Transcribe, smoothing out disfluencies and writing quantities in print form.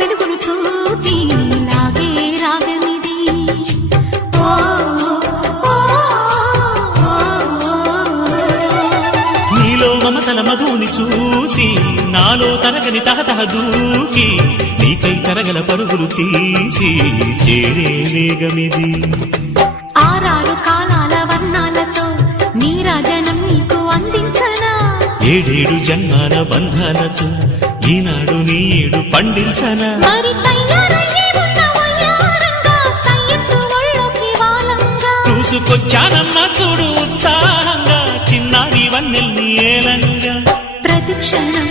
వెలుగును చూపి లాగే రాగమిది. నీలో మమతల మధుని చూసి నాలో తరగని తహతహ దూకి నీకై తరగల పరుగులు తీసి చేరే వేగమిది. ఆరారు కాలాల వర్ణాలతో నీరాజనం నీకు అందించనా, ఏడేడు జన్మాల బంధాలతో ఈనాడు నీడు పండించనా. మరి తయారయ్యే ఉన్న వయ్యారంగా సయ్యత్తు ఒళ్ళోకి వాలంగా చూసుకొచ్చానమ్మా చూడు ఉత్సాహంగా చిన్నారి వన్నెల్ని ఏలంగా. ప్రతిక్షణం